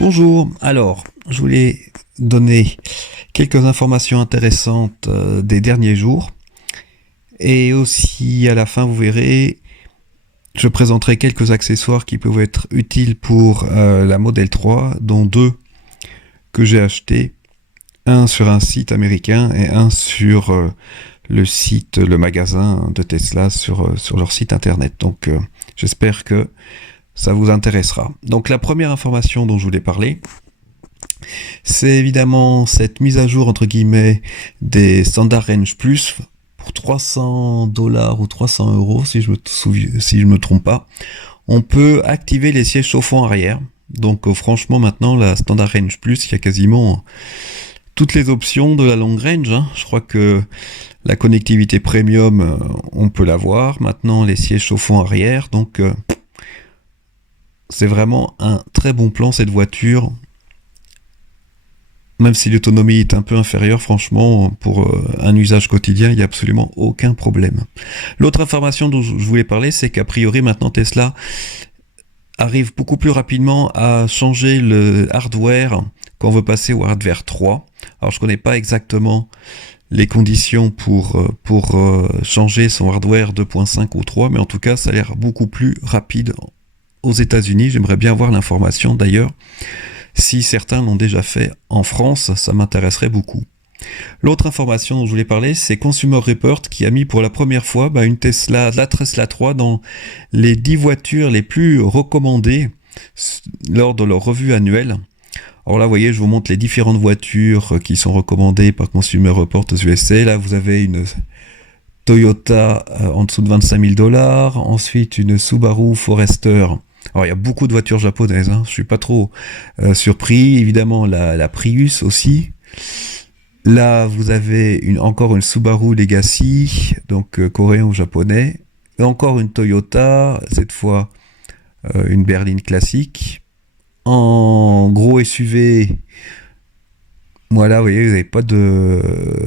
Bonjour, alors je voulais donner quelques informations intéressantes des derniers jours et aussi à la fin vous verrez je présenterai quelques accessoires qui peuvent être utiles pour la Model 3 dont deux que j'ai achetés, un sur un site américain et un sur le magasin de Tesla sur leur site internet. Donc j'espère que ça vous intéressera. Donc la première information dont je voulais parler, c'est évidemment cette mise à jour entre guillemets des Standard Range Plus pour 300 $ ou 300 € si je me trompe pas. On peut activer les sièges chauffants arrière. Donc franchement maintenant la Standard Range Plus, il y a quasiment toutes les options de la long range. Je crois que la connectivité premium, on peut l'avoir. Maintenant les sièges chauffants arrière, donc c'est vraiment un très bon plan cette voiture. Même si l'autonomie est un peu inférieure, franchement, pour un usage quotidien, il n'y a absolument aucun problème. L'autre information dont je voulais parler, c'est qu'a priori maintenant Tesla arrive beaucoup plus rapidement à changer le hardware quand on veut passer au hardware 3. Alors je connais pas exactement les conditions pour changer son hardware 2.5 ou 3, mais en tout cas ça a l'air beaucoup plus rapide aux États-Unis. J'aimerais bien avoir l'information d'ailleurs. Si certains l'ont déjà fait en France, ça m'intéresserait beaucoup. L'autre information dont je voulais parler, c'est Consumer Report qui a mis pour la première fois la Tesla 3 dans les 10 voitures les plus recommandées lors de leur revue annuelle. Alors là, vous voyez, je vous montre les différentes voitures qui sont recommandées par Consumer Report aux USA. Là, vous avez une Toyota en dessous de 25 000 $, ensuite une Subaru Forester. Alors il y a beaucoup de voitures japonaises, je suis pas trop surpris. Évidemment la Prius aussi. Là vous avez encore une Subaru Legacy, donc coréen ou japonais. Et encore une Toyota, cette fois une berline classique. En gros SUV, voilà, vous voyez, vous n'avez pas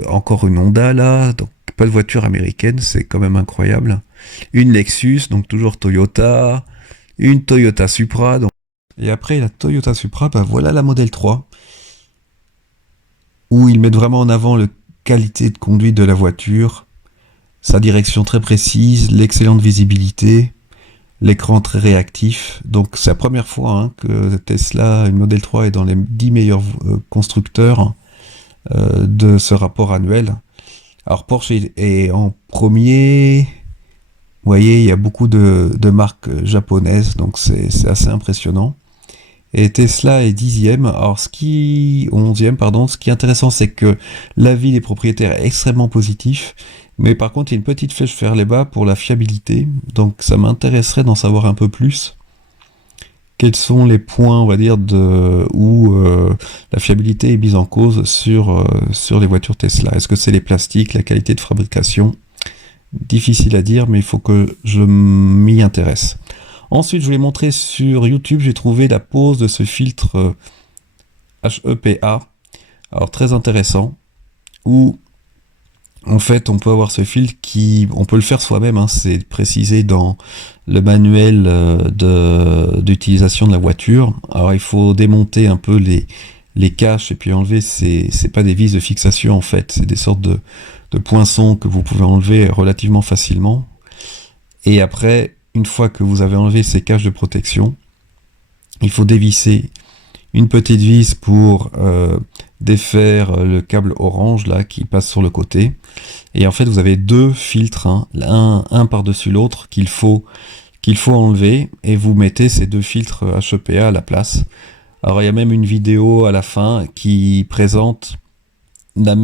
encore une Honda là, donc pas de voiture américaine, c'est quand même incroyable. Une Lexus, donc toujours Toyota. Une Toyota Supra. Et après la Toyota Supra, voilà la Model 3. Où ils mettent vraiment en avant la qualité de conduite de la voiture, sa direction très précise, l'excellente visibilité, l'écran très réactif. Donc c'est la première fois que Tesla, une Model 3 est dans les 10 meilleurs constructeurs de ce rapport annuel. Alors Porsche est en premier. Vous voyez, il y a beaucoup de marques japonaises, donc c'est assez impressionnant. Et Tesla est 10e. Alors, 11e, pardon. Ce qui est intéressant, c'est que l'avis des propriétaires est extrêmement positif. Mais par contre, il y a une petite flèche vers les bas pour la fiabilité. Donc, ça m'intéresserait d'en savoir un peu plus. Quels sont les points, on va dire, où la fiabilité est mise en cause sur les voitures Tesla? Est-ce que c'est les plastiques, la qualité de fabrication? Difficile à dire, mais il faut que je m'y intéresse. Ensuite, je voulais montrer sur YouTube, j'ai trouvé la pose de ce filtre HEPA. Alors, très intéressant, où en fait, on peut avoir ce filtre on peut le faire soi-même, c'est précisé dans le manuel d'utilisation de la voiture. Alors, il faut démonter un peu les caches et puis enlever, c'est pas des vis de fixation en fait, c'est des sortes de poinçons que vous pouvez enlever relativement facilement. Et après, une fois que vous avez enlevé ces caches de protection, il faut dévisser une petite vis pour défaire le câble orange là qui passe sur le côté. Et en fait, vous avez deux filtres, un par-dessus l'autre qu'il faut enlever, et vous mettez ces deux filtres HEPA à la place. Alors il y a même une vidéo à la fin qui présente la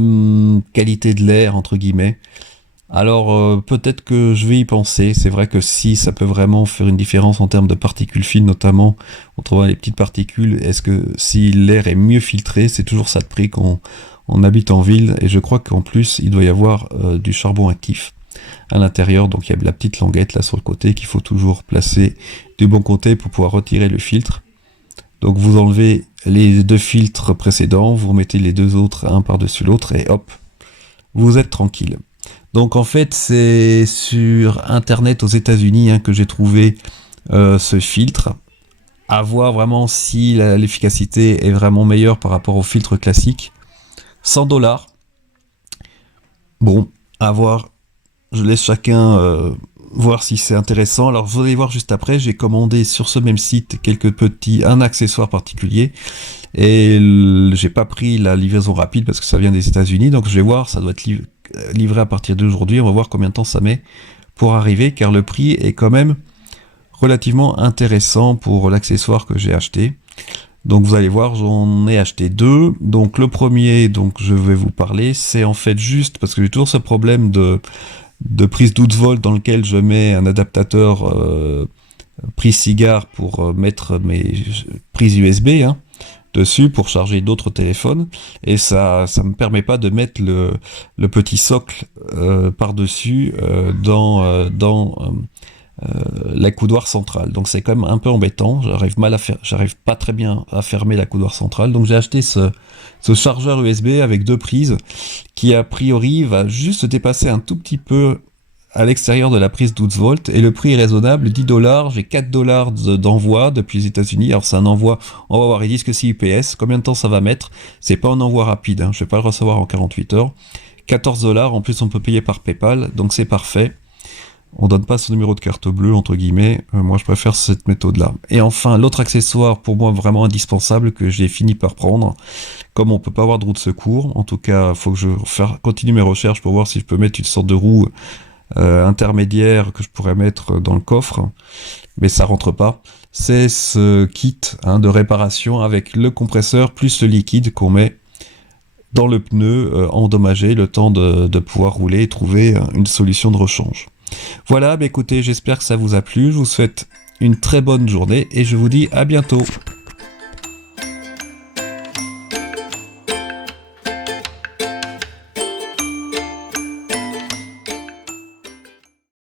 qualité de l'air entre guillemets. Alors peut-être que je vais y penser. C'est vrai que si ça peut vraiment faire une différence en termes de particules fines, notamment en trouvant les petites particules, est-ce que si l'air est mieux filtré, c'est toujours ça de prix quand on habite en ville. Et je crois qu'en plus il doit y avoir du charbon actif à l'intérieur, donc il y a la petite languette là sur le côté qu'il faut toujours placer du bon côté pour pouvoir retirer le filtre. Donc vous enlevez les deux filtres précédents, vous remettez les deux autres un par-dessus l'autre et hop, vous êtes tranquille. Donc en fait c'est sur internet aux États-Unis que j'ai trouvé ce filtre. À voir vraiment si l'efficacité est vraiment meilleure par rapport au filtre classique. 100 $. Bon, à voir. Je laisse chacun voir si c'est intéressant. Alors vous allez voir juste après, j'ai commandé sur ce même site un accessoire particulier et j'ai pas pris la livraison rapide parce que ça vient des États-Unis, donc je vais voir, ça doit être livré à partir d'aujourd'hui. On va voir combien de temps ça met pour arriver, car le prix est quand même relativement intéressant pour l'accessoire que j'ai acheté. Donc vous allez voir, j'en ai acheté 2. Donc le premier, donc je vais vous parler, c'est en fait juste parce que j'ai toujours ce problème de prise 12 volts dans lequel je mets un adaptateur prise cigare pour mettre mes prises USB dessus pour charger d'autres téléphones, et ça me permet pas de mettre le petit socle par-dessus dans la coudoir centrale. Donc c'est quand même un peu embêtant, j'arrive pas très bien à fermer la coudoir centrale. Donc j'ai acheté ce chargeur USB avec 2 prises qui a priori va juste dépasser un tout petit peu à l'extérieur de la prise 12 volts, et le prix est raisonnable, 10 $. J'ai 4 $ d'envoi depuis les États-Unis. Alors c'est un envoi, on va voir, ils disent que c'est UPS. Combien de temps ça va mettre? C'est pas un envoi rapide, je vais pas le recevoir en 48 heures. 14 $, en plus on peut payer par PayPal, donc c'est parfait. On donne pas son numéro de carte bleue, entre guillemets. Moi je préfère cette méthode-là. Et enfin, l'autre accessoire pour moi vraiment indispensable que j'ai fini par prendre, comme on peut pas avoir de roue de secours, en tout cas faut que je continue mes recherches pour voir si je peux mettre une sorte de roue intermédiaire que je pourrais mettre dans le coffre, mais ça rentre pas. C'est ce kit de réparation avec le compresseur plus le liquide qu'on met dans le pneu endommagé, le temps de pouvoir rouler et trouver une solution de rechange. Voilà, écoutez, j'espère que ça vous a plu, je vous souhaite une très bonne journée et je vous dis à bientôt.